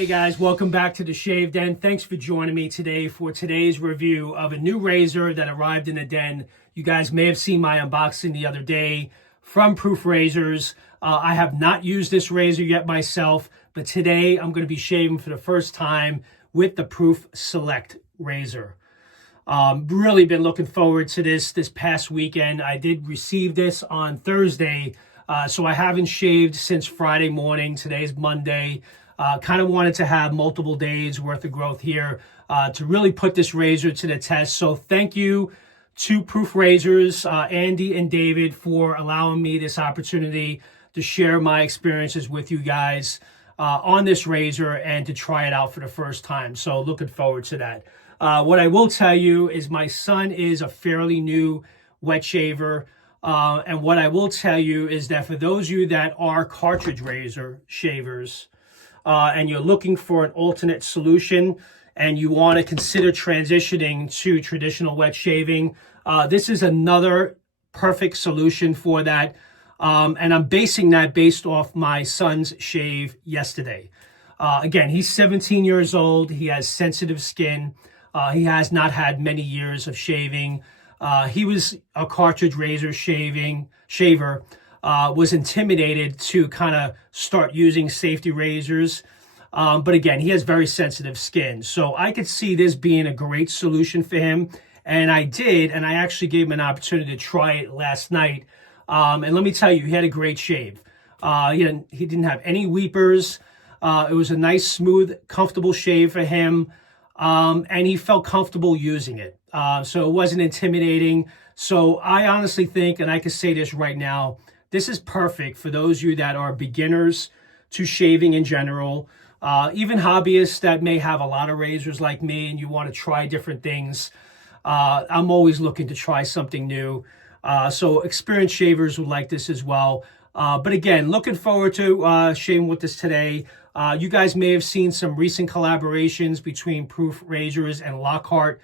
Hey guys, welcome back to the Shave Den. Thanks for joining me today for today's review of a new razor that arrived in the den. You guys may have seen my unboxing the other day from Proof Razors. I have not used this razor yet myself, but today I'm going to be shaving for the first time with the Proof Select razor. Really been looking forward to this past weekend. I did receive this on Thursday, so I haven't shaved since Friday morning. Today's Monday. Kind of wanted to have multiple days worth of growth here to really put this razor to the test. So thank you to Proof Razors, Andy and David, for allowing me this opportunity to share my experiences with you guys on this razor and to try it out for the first time. So looking forward to that. What I will tell you is my son is a fairly new wet shaver. And what I will tell you is that for those of you that are cartridge razor shavers, and you're looking for an alternate solution and you want to consider transitioning to traditional wet shaving, this is another perfect solution for that. And I'm basing that based off my son's shave yesterday. Again, he's 17 years old. He has sensitive skin. He has not had many years of shaving. He was a cartridge razor shaver. Was intimidated to kind of start using safety razors. But again, he has very sensitive skin. So I could see this being a great solution for him. And I did, and I actually gave him an opportunity to try it last night. And let me tell you, he had a great shave. He didn't have any weepers. It was a nice, smooth, comfortable shave for him. And he felt comfortable using it. So it wasn't intimidating. So I honestly think, and I can say this right now, this is perfect for those of you that are beginners to shaving in general, even hobbyists that may have a lot of razors like me and you want to try different things. I'm always looking to try something new. So experienced shavers would like this as well. But again, looking forward to shaving with this today. You guys may have seen some recent collaborations between Proof Razors and Lockhart.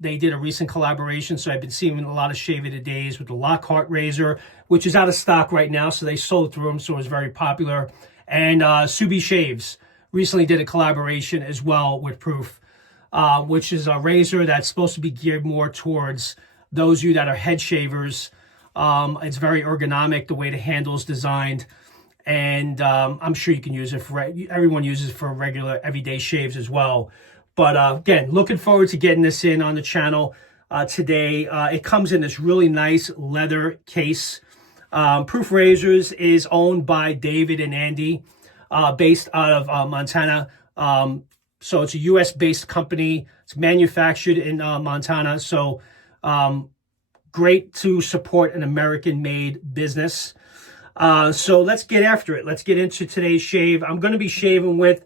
They did a recent collaboration, so I've been seeing a lot of shave of the days with the Lockhart razor, which is out of stock right now, so they sold through them, so it was very popular. And Subi Shaves recently did a collaboration as well with Proof, which is a razor that's supposed to be geared more towards those of you that are head shavers. It's very ergonomic, the way the handle is designed, and I'm sure you can use it for, everyone uses it for regular everyday shaves as well. But again, looking forward to getting this in on the channel today. It comes in this really nice leather case. Proof Razors is owned by David and Andy, based out of Montana. So it's a US-based company. It's manufactured in Montana. So great to support an American-made business. So let's get after it. Let's get into today's shave. I'm going to be shaving with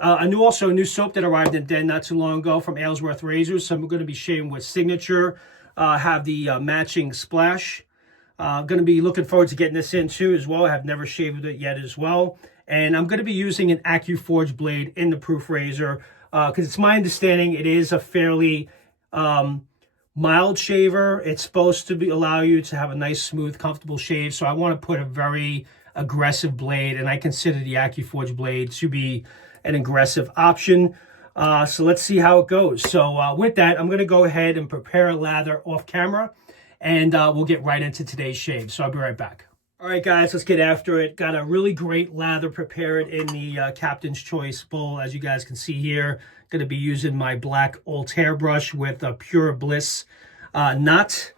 a new soap that arrived in den not too long ago from Aylsworth Razors. So I'm going to be shaving with Signature, have the matching splash. I'm going to be looking forward to getting this in too as well. I have never shaved it yet as well. And I'm going to be using an AccuForge blade in the Proof Razor because it's my understanding it is a fairly mild shaver. It's supposed to allow you to have a nice, smooth, comfortable shave. So I want to put a very aggressive blade, and I consider the AccuForge blade to be an aggressive option. So let's see how it goes. So with that, I'm going to go ahead and prepare a lather off camera, and we'll get right into today's shave. So I'll be right back. All right, guys, let's get after it. Got a really great lather prepared in the Captain's Choice bowl, as you guys can see here. Going to be using my black Altair brush with a Pure Bliss nut.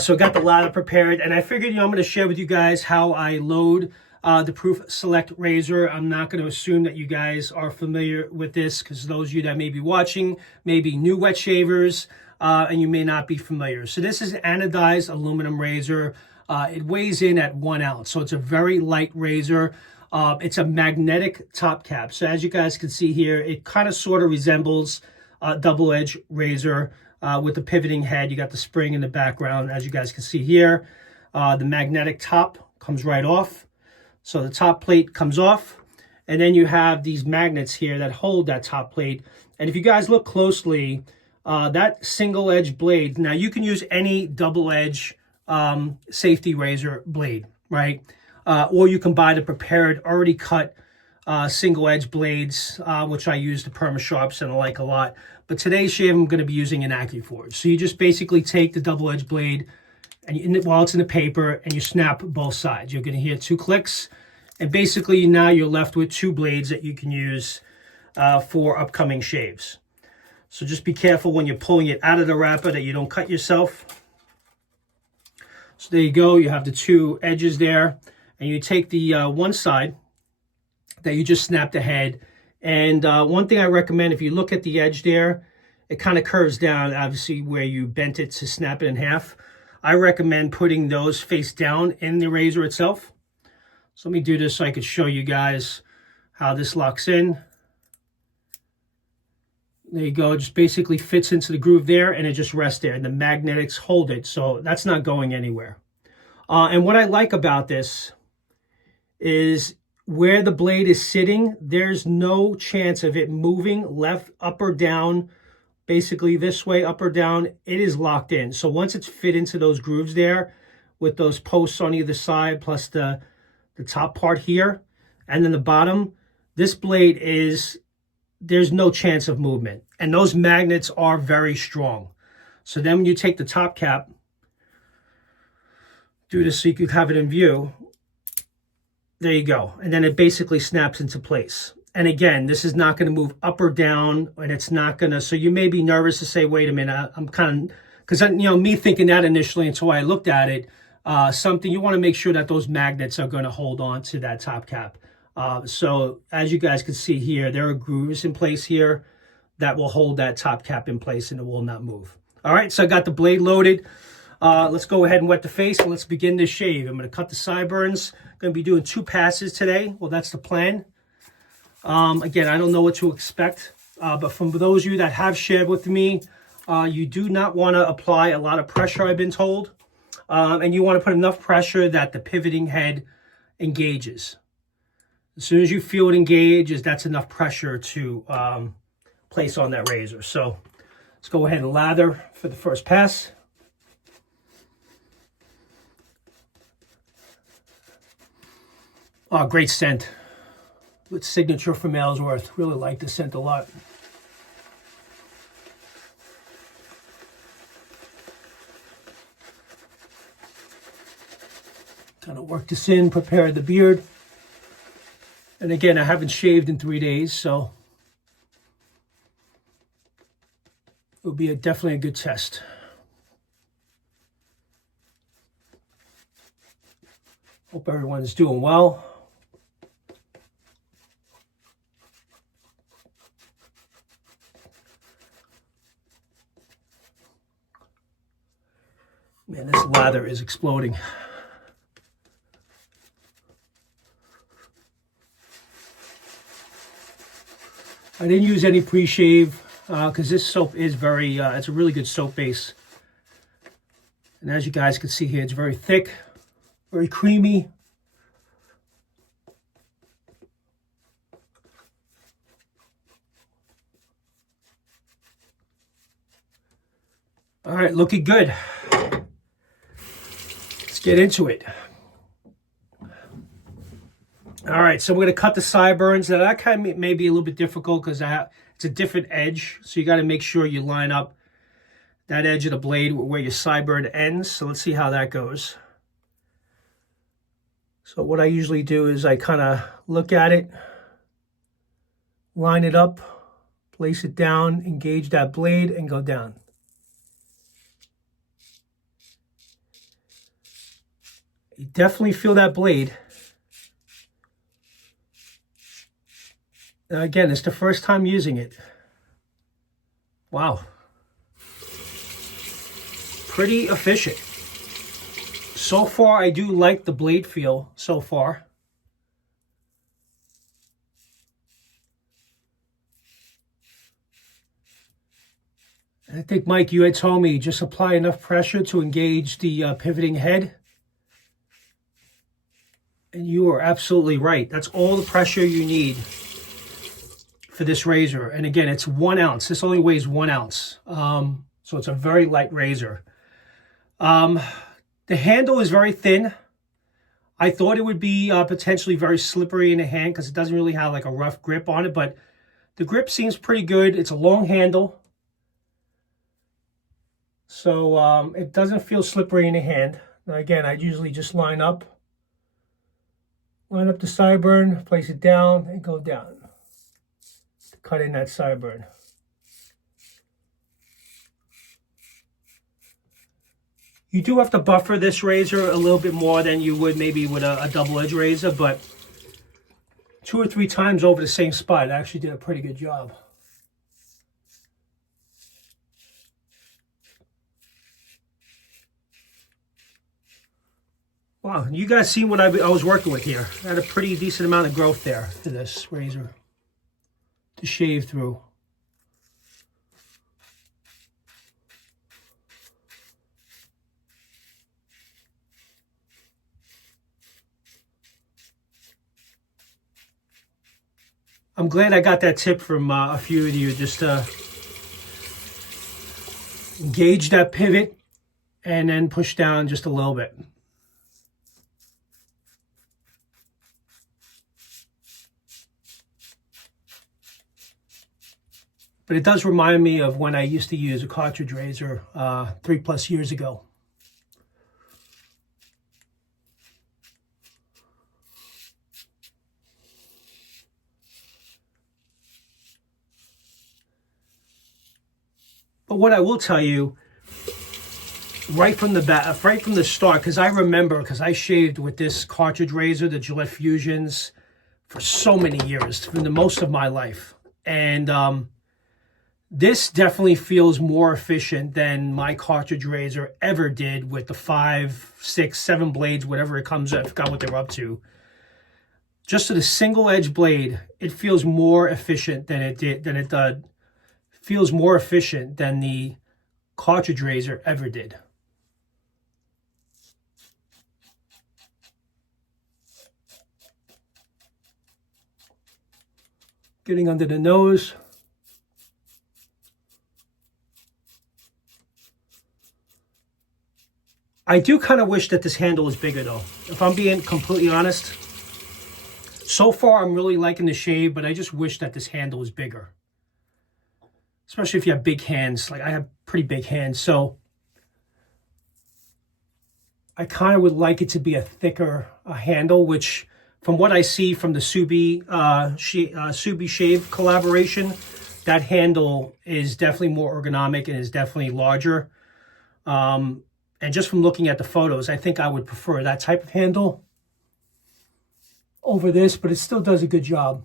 So I got the lather prepared, and I figured, I'm going to share with you guys how I load the Proof Select razor. I'm not going to assume that you guys are familiar with this, because those of you that may be watching may be new wet shavers, and you may not be familiar. So this is an anodized aluminum razor. It weighs in at 1 ounce, so it's a very light razor. It's a magnetic top cap. So as you guys can see here, it kind of sort of resembles a double-edged razor with the pivoting head. You got the spring in the background, as you guys can see here. The magnetic top comes right off. So the top plate comes off, and then you have these magnets here that hold that top plate. And if you guys look closely, that single edge blade, now you can use any double edge safety razor blade, right? Or you can buy the prepared, already cut single edge blades, which I use the Perma Sharps and I like a lot. But today's shave, I'm going to be using an AccuForge. So you just basically take the double edge blade and while it's in the paper, and you snap both sides. You're going to hear 2 clicks, and basically now you're left with 2 blades that you can use for upcoming shaves. So just be careful when you're pulling it out of the wrapper that you don't cut yourself. So there you go. You have the 2 edges there, and you take the one side that you just snapped the head. And one thing I recommend, if you look at the edge there, it kind of curves down, obviously, where you bent it to snap it in half. I recommend putting those face down in the razor itself. So let me do this so I could show you guys how this locks in. There you go. It just basically fits into the groove there, and it just rests there, and the magnetics hold it, so that's not going anywhere. And what I like about this is where the blade is sitting, there's no chance of it moving left, up or down, basically this way, up or down. It is locked in. So once it's fit into those grooves there with those posts on either side, plus the top part here, and then the bottom, this blade is, there's no chance of movement. And those magnets are very strong. So then when you take the top cap, do this so you can have it in view. There you go. And then it basically snaps into place. And again, this is not going to move up or down, and it's not going to, so you may be nervous to say, wait a minute, I'm kind of, because, you know, me thinking that initially until I looked at it, something, you want to make sure that those magnets are going to hold on to that top cap. So as you guys can see here, there are grooves in place here that will hold that top cap in place, and it will not move. All right, so I got the blade loaded. Let's go ahead and wet the face, and let's begin this shave. I'm going to cut the sideburns. Going to be doing 2 passes today. Well, that's the plan. Again, I don't know what to expect, but from those of you that have shared with me, you do not want to apply a lot of pressure, I've been told. And you want to put enough pressure that the pivoting head engages. As soon as you feel it engages, that's enough pressure to place on that razor. So let's go ahead and lather for the first pass. Oh, great scent. With signature from Aylsworth. Really like the scent a lot. Kind of work this in, prepare the beard. And again, I haven't shaved in 3 days, so it'll be definitely a good test. Hope everyone's doing well. Man, this lather is exploding. I didn't use any pre-shave because this soap is very, it's a really good soap base. And as you guys can see here, it's very thick, very creamy. All right, looking good. Let's get into it. All right, so we're going to cut the sideburns. Now that kind of may be a little bit difficult because it's a different edge. So you got to make sure you line up that edge of the blade where your sideburn ends. So let's see how that goes. So what I usually do is I kind of look at it, line it up, place it down, engage that blade, and go down. You definitely feel that blade. Now again, it's the first time using it. Wow. Pretty efficient. So far, I do like the blade feel so far. I think, Mike, you had told me just apply enough pressure to engage the pivoting head. And you are absolutely right. That's all the pressure you need for this razor. And again, it's 1 ounce. This only weighs 1 ounce. So it's a very light razor. The handle is very thin. I thought it would be potentially very slippery in the hand because it doesn't really have like a rough grip on it, but the grip seems pretty good. It's a long handle, so it doesn't feel slippery in the hand. Now again, I usually just line up the sideburn, place it down, and go down to cut in that sideburn. You do have to buffer this razor a little bit more than you would maybe with a double-edged razor, but 2 or 3 times over the same spot, I actually did a pretty good job. Wow, you guys see what I was working with here. I had a pretty decent amount of growth there for this razor to shave through. I'm glad I got that tip from a few of you, just to engage that pivot and then push down just a little bit. But it does remind me of when I used to use a cartridge razor 3+ years ago. But what I will tell you, right from the start, because I remember, because I shaved with this cartridge razor, the Gillette Fusions, for so many years, for the most of my life, and this definitely feels more efficient than my cartridge razor ever did with the 5, 6, 7 blades, whatever it comes up. I forgot what they're up to. Just with a single edge blade, it feels more efficient feels more efficient than the cartridge razor ever did. Getting under the nose. I do kind of wish that this handle was bigger though, if I'm being completely honest. So far, I'm really liking the shave, but I just wish that this handle was bigger. Especially if you have big hands. Like I have pretty big hands, so I kind of would like it to be a thicker handle, which from what I see from the Subi Shave collaboration, that handle is definitely more ergonomic and is definitely larger. And just from looking at the photos, I think I would prefer that type of handle over this, but it still does a good job.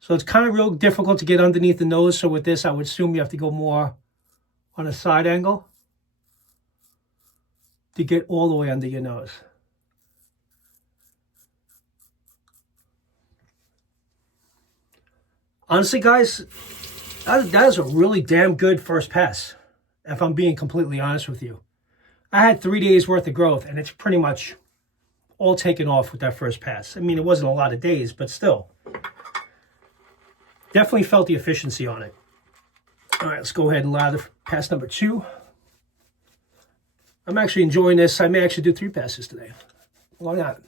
So it's kind of real difficult to get underneath the nose. So with this, I would assume you have to go more on a side angle to get all the way under your nose. Honestly, guys, that is a really damn good first pass, if I'm being completely honest with you. I had 3 days worth of growth, and it's pretty much all taken off with that first pass. I mean, it wasn't a lot of days, but still. Definitely felt the efficiency on it. All right, let's go ahead and lather pass number 2. I'm actually enjoying this. I may actually do 3 passes today. Why not?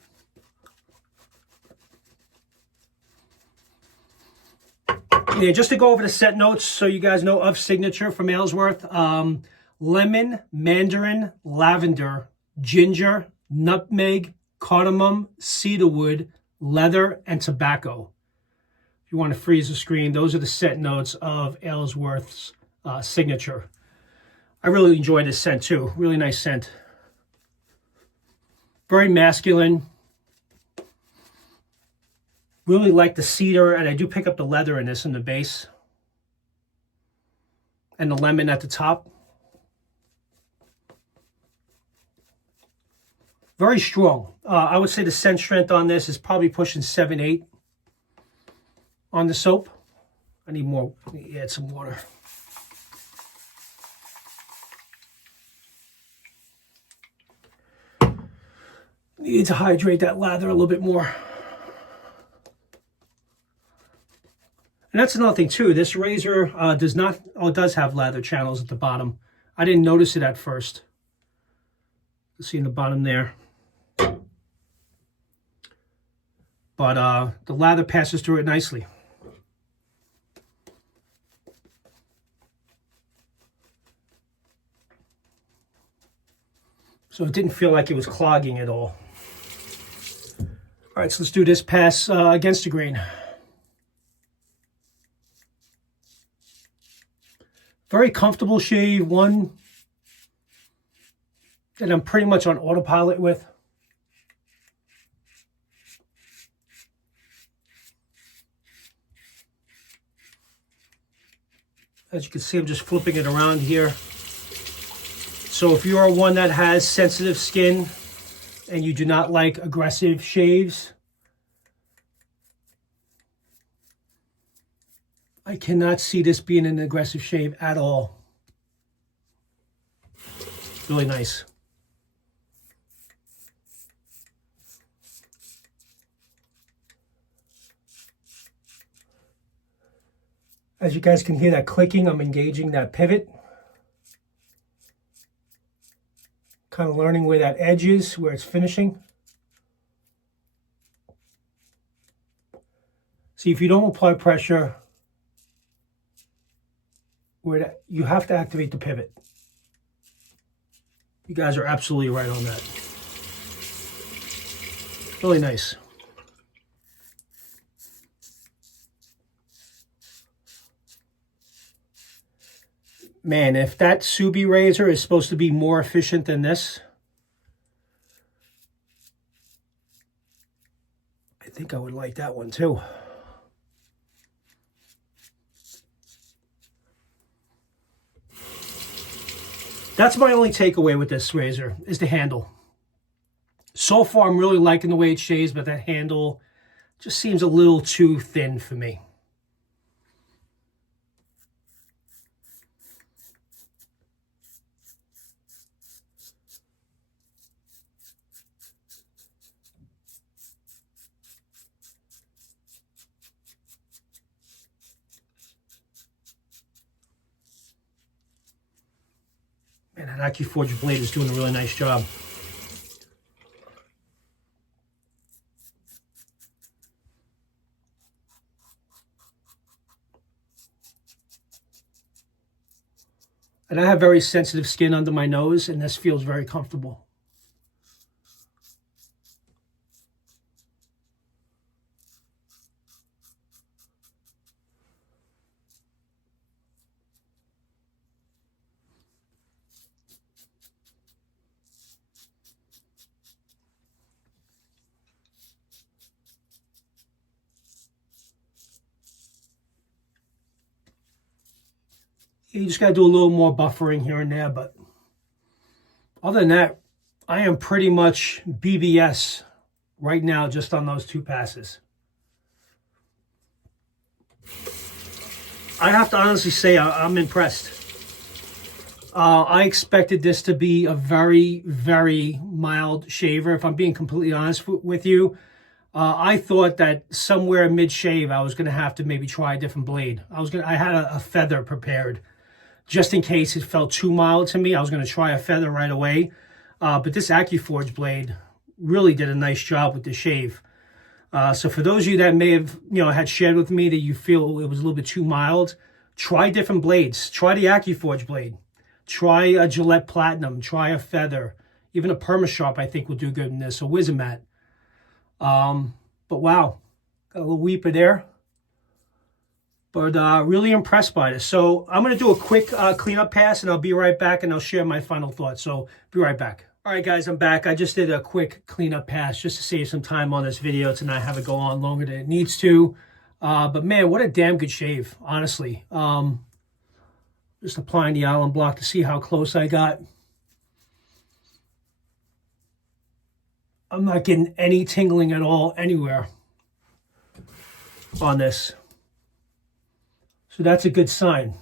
Yeah, just to go over the set notes so you guys know of signature from Aylsworth. Lemon, mandarin, lavender, ginger, nutmeg, cardamom, cedarwood, leather, and tobacco. If you want to freeze the screen, those are the scent notes of Aylsworth's signature. I really enjoy this scent too. Really nice scent. Very masculine. Really like the cedar, and I do pick up the leather in this in the base. And the lemon at the top. Very strong. I would say the scent strength on this is probably pushing 7, 8 on the soap. I need more. Let me add some water. Need to hydrate that lather a little bit more. And that's another thing too. This razor does have lather channels at the bottom. I didn't notice it at first. See in the bottom there. But the lather passes through it nicely. So it didn't feel like it was clogging at all. All right, so let's do this pass against the grain. Very comfortable shave, one that I'm pretty much on autopilot with. As you can see, I'm just flipping it around here. So if you are one that has sensitive skin and you do not like aggressive shaves, I cannot see this being an aggressive shave at all. Really nice. As you guys can hear that clicking, I'm engaging that pivot. Kind of learning where that edge is, where it's finishing. See, if you don't apply pressure, you have to activate the pivot. You guys are absolutely right on that. Really nice. Man, if that Subi razor is supposed to be more efficient than this, I think I would like that one too. That's my only takeaway with this razor, is the handle. So far, I'm really liking the way it shaves, but that handle just seems a little too thin for me. Man, that AccuForge blade is doing a really nice job. And I have very sensitive skin under my nose, and this feels very comfortable. You just got to do a little more buffering here and there, but other than that, I am pretty much BBS right now just on those two passes. I have to honestly say I'm impressed. I expected this to be a very, very mild shaver. If I'm being completely honest with you, I thought that somewhere mid-shave I was going to have to maybe try a different blade. I had a feather prepared. Just in case it felt too mild to me, I was going to try a feather right away. But this AccuForge blade really did a nice job with the shave. So for those of you that may have had shared with me that you feel it was a little bit too mild, try different blades. Try the AccuForge blade. Try a Gillette Platinum. Try a feather. Even a PermaSharp I think will do good in this. A Wizamat. But wow, got a little weeper there. But really impressed by this. So I'm going to do a quick cleanup pass, and I'll be right back, and I'll share my final thoughts. So be right back. All right, guys, I'm back. I just did a quick cleanup pass just to save some time on this video to not have it go on longer than it needs to. But man, what a damn good shave, honestly. Just applying the island block to see how close I got. I'm not getting any tingling at all anywhere on this. So that's a good sign.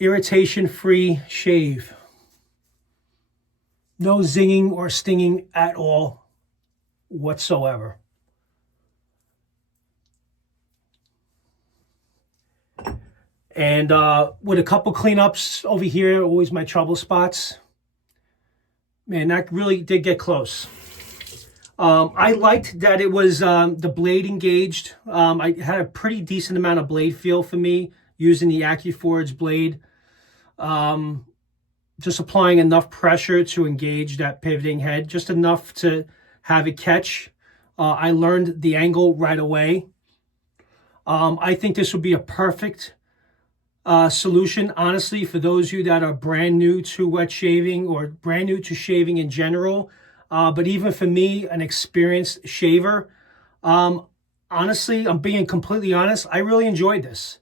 Irritation-free shave. No zinging or stinging at all whatsoever. And with a couple cleanups over here, always my trouble spots. Man, that really did get close. I liked that it was the blade engaged. I had a pretty decent amount of blade feel for me using the AccuForge blade. Just applying enough pressure to engage that pivoting head, just enough to have it catch. I learned the angle right away. I think this would be a perfect solution, honestly, for those of you that are brand new to wet shaving or brand new to shaving in general. But even for me, an experienced shaver, honestly, I'm being completely honest, I really enjoyed this.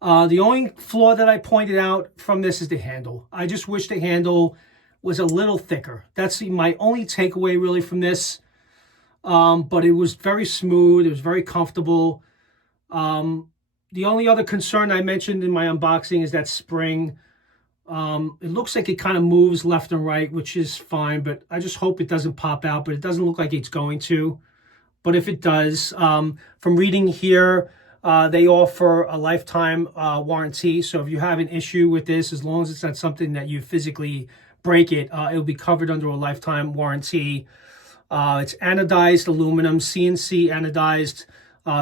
The only flaw that I pointed out from this is the handle. I just wish the handle was a little thicker. That's my only takeaway really from this. But it was very smooth. It was very comfortable. The only other concern I mentioned in my unboxing is that spring. It looks like it kind of moves left and right, which is fine, but I just hope it doesn't pop out, but it doesn't look like it's going to. But if it does, from reading here, they offer a lifetime warranty. So if you have an issue with this, as long as it's not something that you physically break it, it'll be covered under a lifetime warranty. It's anodized aluminum, CNC anodized.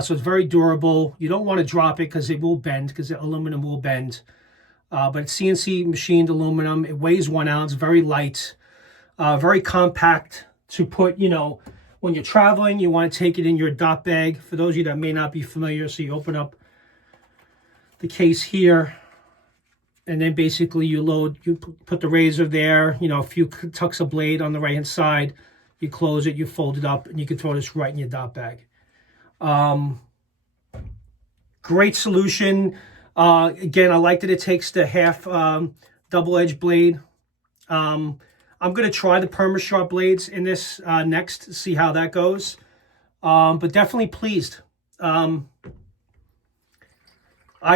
So it's very durable. You don't want to drop it because it will bend, because the aluminum will bend. But it's CNC machined aluminum. It weighs 1 ounce, very light, very compact to put, you know, when you're traveling, you want to take it in your dot bag. For those of you that may not be familiar, so you open up the case here, and then basically you put the razor there, you know, a few tucks of blade on the right-hand side, you close it, you fold it up, and you can throw this right in your dot bag. Great solution. Again, I like that it takes the half double-edged blade. I'm going to try the perma-sharp blades in this next to see how that goes. But definitely pleased. I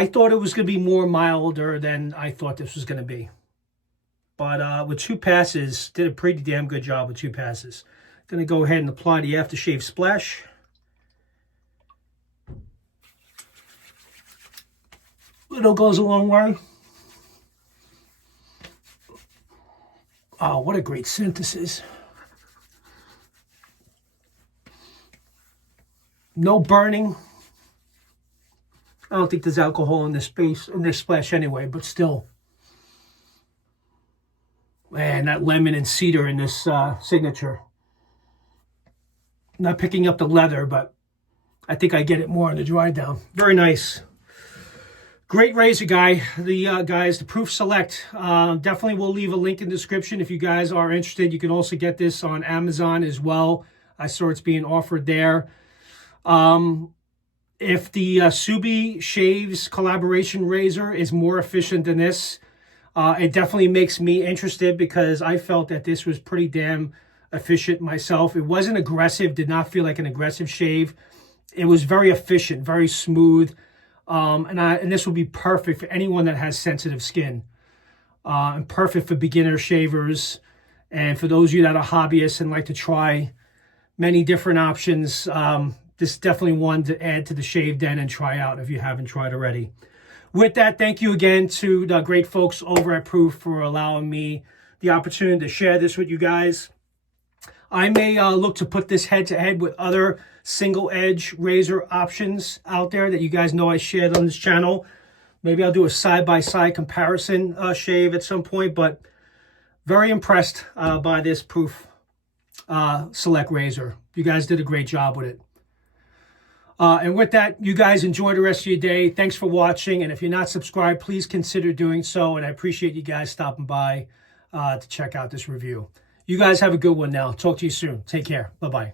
thought it was going to be more milder than I thought this was going to be. But with 2 passes, did a pretty damn good job with 2 passes. Going to go ahead and apply the aftershave splash. Little goes a long way. Oh, what a great synthesis. No burning. I don't think there's alcohol in this splash anyway, but still. Man, that lemon and cedar in this signature. Not picking up the leather, but I think I get it more on the dry down. Very nice. Great razor, guys, the Proof Select. Definitely will leave a link in the description if you guys are interested. You can also get this on Amazon as well. I saw it's being offered there. If the Subi Shaves collaboration razor is more efficient than this, it definitely makes me interested, because I felt that this was pretty damn efficient myself. It wasn't aggressive, did not feel like an aggressive shave. It was very efficient, very smooth. And this will be perfect for anyone that has sensitive skin, and perfect for beginner shavers, and for those of you that are hobbyists and like to try many different options. This is definitely one to add to the shave den and try out if you haven't tried already. With that, thank you again to the great folks over at Proof for allowing me the opportunity to share this with you guys. I may look to put this head-to-head with other single-edge razor options out there that you guys know I shared on this channel. Maybe I'll do a side-by-side comparison shave at some point, but very impressed by this Proof Select razor. You guys did a great job with it. And with that, you guys enjoy the rest of your day. Thanks for watching, and if you're not subscribed, please consider doing so, and I appreciate you guys stopping by to check out this review. You guys have a good one now. Talk to you soon. Take care. Bye-bye.